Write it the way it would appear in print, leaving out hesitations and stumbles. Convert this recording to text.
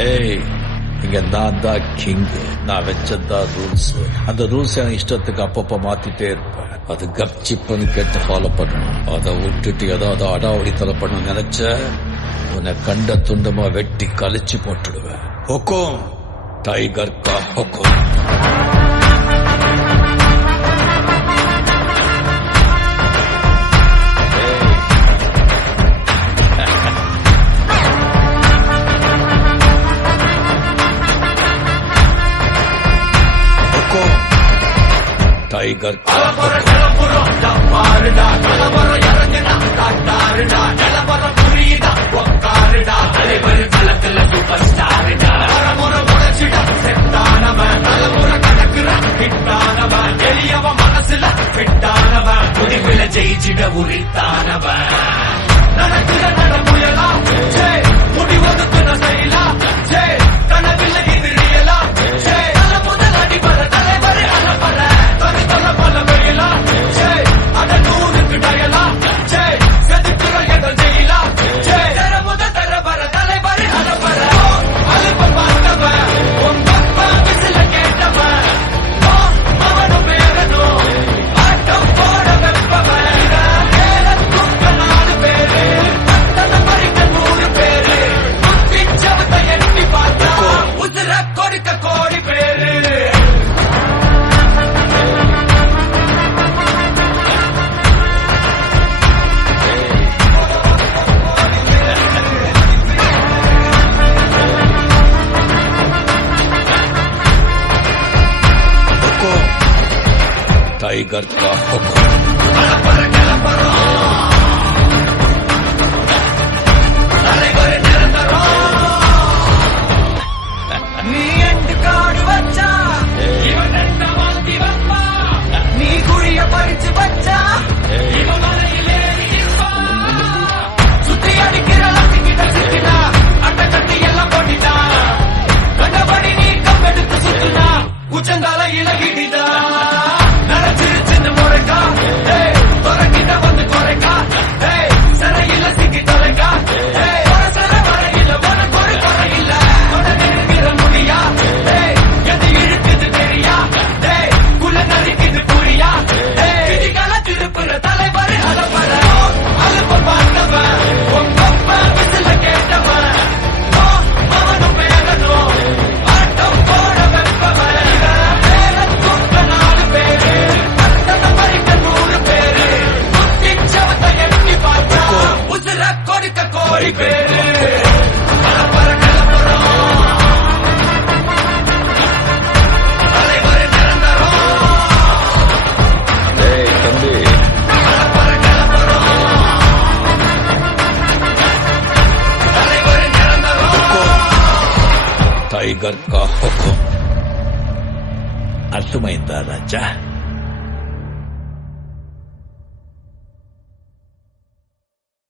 ஏய், இங்க நான் தான் கிங். நான் வச்சதான் ரூல்ஸ். அந்த ரூல்ஸ் எனக்கு இஷ்டத்துக்கு அப்பப்ப மாத்திட்டே இருப்பேன். அது கப்சிப்புன்னு கேட்டு ஃபாலோ பண்ணணும். அதை விட்டுட்டு ஏதாவது அடாவடி தலை பண்ண நினைச்ச உன்னை கண்ட துண்டமா வெட்டி கழிச்சு போட்டுடுவேன். ஹொக்கும், டைகர் கா ஹொக்கும். டைகர் மனசுல பெட்டானவன் முடிவுல ஜெயிச்சிட உரித்தானவன் நடக்கிற நடமுயலா முடிவதுக்கு நான் செய்யலாம் கனவில்ல இது ரியலா நல்ல முதல் அடிபட தலைவரை அலப்பற தனி தொல்ல பல வெயிலா அட நூறுக்கு டயலா செதுக்குற எதல் ஜெயிலா தர முதல் தர வர தலைவரை அலப்பற அலுப்ப பார்த்தவன் உங்க விசில கேட்டவன் அவனும் பேரனும் ஆட்டம் போட வெப்பவன் ஏலத்துக்க 4 பேரு பத்தன மறிக்க 100 பேரு முத்திச்சவத்தை எட்டி பார்த்தா உதிர கொடுக்க கோடி பேரு டைகர் கா ஹொக்கும். நீ எண்டு காடு வச்சா இவன் எந்த வாங்கி வப்பா நீ குழிய பறிச்சு வச்சா இவன் மலையிலே சுத்தி அடிக்கிற லட்சிக்கிட்ட சுத்தினா அட்டை கட்டி எல்லாம் போட்டிட்டா கண்டபடி நீ கம்பெடுத்து சுத்துனா உச்சங்கால இலகிடிதா நடச்சிருச்சுன்னு முறைக்கா துறக்கிட்ட வந்து குறைக்கா சிறையில சிக்கி தொலைக்கா சர வரையில உனக்கு ஒரு குறையில்ல தொடர்கிற முடியா எது இழுக்குது தெரியா குல நரிக்குது புரியா விதிகளை திருப்புற தலைவர் அலப்பற அலுப்ப பார்த்தவன் உங்க விசில கேட்டவன் அவனும் பேரனும் ஆட்டம் போட வெப்பவன் ஏலத்துக்க 4 பேரு பத்தன மறிக்க 100 பேரு முத்திச்சவத்தை எட்டி பார்த்தா உதிர கொடுக்க கோடி பேரு அலப்பற கிளம்புறோம் தலைவர் நிரந்தரம் ஏய் தம்பி, அலப்பற கிளம்புறோம் தலைவர் நிரந்தரம் டைகர் கா ஹொக்கும். అర్థమైందా రాజా?